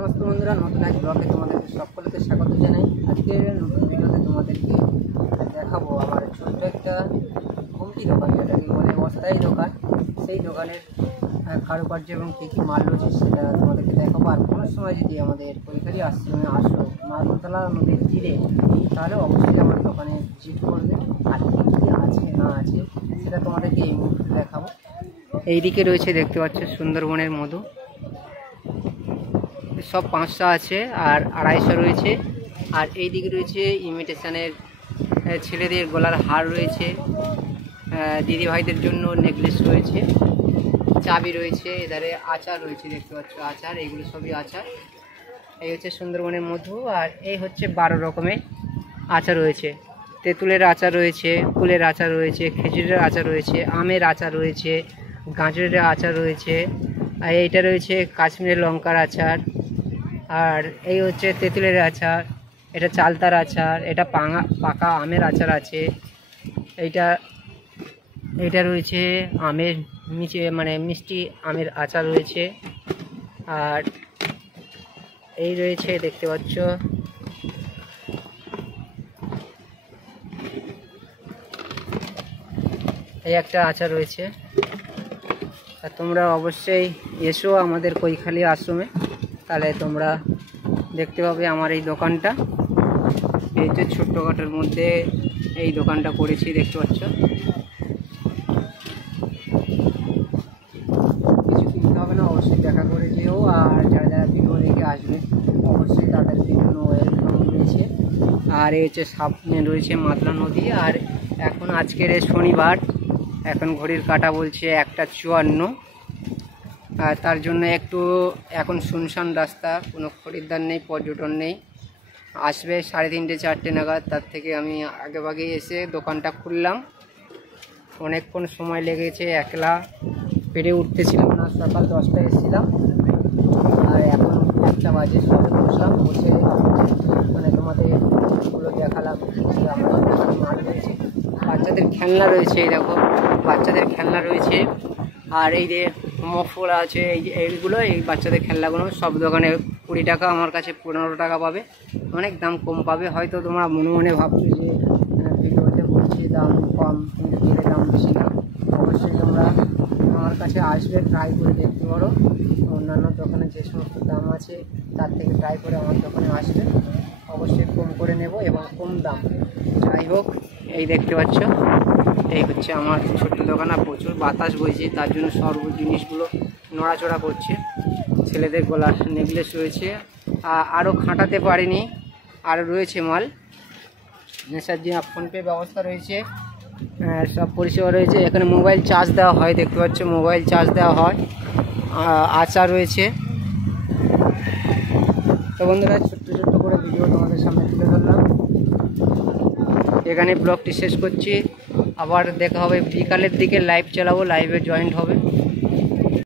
নমস্কার বন্ধুরা, নতুন এক ব্লগে তোমাদেরকে সকলকে স্বাগত জানাই। আজকের নতুন ভিডিওতে তোমাদেরকে দেখাবো আমার ছোট্ট একটা ঘুমটি দোকান, যেটাকে বলে অস্থায়ী দোকান। সেই দোকানের কারুকার্য এবং কী কী মাল রয়েছে সেটা তোমাদেরকে দেখাবো। আর কোনো সময় যদি আমাদের কৈখালি আশ্রমে আসো, মাগরতলা নদীর তীরে, তাহলে অবশ্যই আমার দোকানে ভিজিট করবে। আর কী কী আছে না আছে সেটা তোমাদেরকে এই মুহূর্তে দেখাবো। এইদিকে রয়েছে, দেখতে পাচ্ছ, সুন্দরবনের মধু। সব 500 আছে আর 250 রয়েছে। আর এই দিকে রয়েছে ইমিটেশনের ছেলেদের গলার হার রয়েছে, দিদি ভাইদের জন্য নেকলেস রয়েছে, চাবি রয়েছে, এধারে আচার রয়েছে, দেখতে পাচ্ছ আচার, এগুলো সবই আচার। এই হচ্ছে সুন্দরবনের মধু। আর এই হচ্ছে 12 রকমের আচার রয়েছে। তেঁতুলের আচার রয়েছে, কুলের আচার রয়েছে, খেজুরের আচার রয়েছে, আমের আচার রয়েছে, গাজরের আচার রয়েছে, আর এইটা রয়েছে কাশ্মীরের লঙ্কার আচার। আর এই হচ্ছে তেঁতুলের আচার, এটা চালতার আচার, এটা পাকা আমের আচার আছে, এইটা রয়েছে আমের মিষ্টি আমের আচার রয়েছে। আর এই রয়েছে, দেখতে পাচ্ছ, এই একটা আচার রয়েছে। আর তোমরা অবশ্যই এসো আমাদের কৈখালি আশ্রমে, তাহলে তোমরা দেখতে পাবে আমার এই দোকানটা। এই যে ছোট্টখাটোর মধ্যে এই দোকানটা করেছি, দেখতে পাচ্ছ। কিছু কিনতে হবে না, অবশ্যই দেখা করে যেও। আর যারা যারা ভিডিও দেখে আসবে অবশ্যই তাদের বিভিন্ন ওয়েলকাম রয়েছে। আর এই হচ্ছে সামনে রয়েছে মাতলা নদী। আর এখন আজকের শনিবার, এখন ঘড়ির কাঁটা বলছে 1:54। আর তার জন্য একটু এখন শুনশান রাস্তা, কোনো খরিদ্দার নেই, পর্যটন নেই। আসবে 3:30 4টে নাগাদ। তার থেকে আমি আগেভাগে এসে দোকানটা খুললাম। অনেকক্ষণ সময় লেগেছে, একলা পেরে উঠতেছিলাম না। সকাল 10টায় এসেছিলাম আর এখন 1টা বাজে। সবে বসলাম, বসে তোমাদের গুলো দেখালাম। আমার মাল রয়েছে, বাচ্চাদের খেলনা রয়েছে, এই দেখো বাচ্চাদের খেলনা রয়েছে। আর এই যে মফল আছে, এইগুলো, এই বাচ্চাদের খেলনাগুলো সব দোকানে 20 টাকা, আমার কাছে 15 টাকা পাবে। অনেক দাম কম পাবে। হয়তো তোমরা মনে মনে ভাবছো যে ভিডিওতে বলছি দাম কম, কিন্তু গেলে দাম বেশি না। অবশ্যই তোমরা আমার কাছে আসবে, ট্রাই করে দেখতে পারো। অন্যান্য দোকানে যে সমস্ত দাম আছে তার থেকে ট্রাই করে আমার দোকানে আসবে, অবশ্যই কম করে নেব এবং কম দাম। যাই হোক, এই দেখতে পাচ্ছ, এই হচ্ছে আমার ছোট্ট দোকান। আর প্রচুর বাতাস বইছে, তার জন্য সর্ব জিনিসগুলো নড়াচড়া করছে। ছেলেদের গলার নেকলেস রয়েছে, আরও খাটাতে পারিনি, আরও রয়েছে মাল। নেশার জন্য ফোনপে ব্যবস্থা রয়েছে, সব পরিষেবা রয়েছে। এখানে মোবাইল চার্জ দেওয়া হয়, দেখতে পাচ্ছ, মোবাইল চার্জ দেওয়া হয়। আচার রয়েছে। তো বন্ধুরা, ছোট্ট ছোট্ট করে ভিডিও তোমাদের সামনে তুলে ধরলাম। এখানে ব্লগটি শেষ করছি। আবার দেখা হবে বিকালের দিকে, লাইভ চালাবো, লাইভে জয়েন্ট হবে।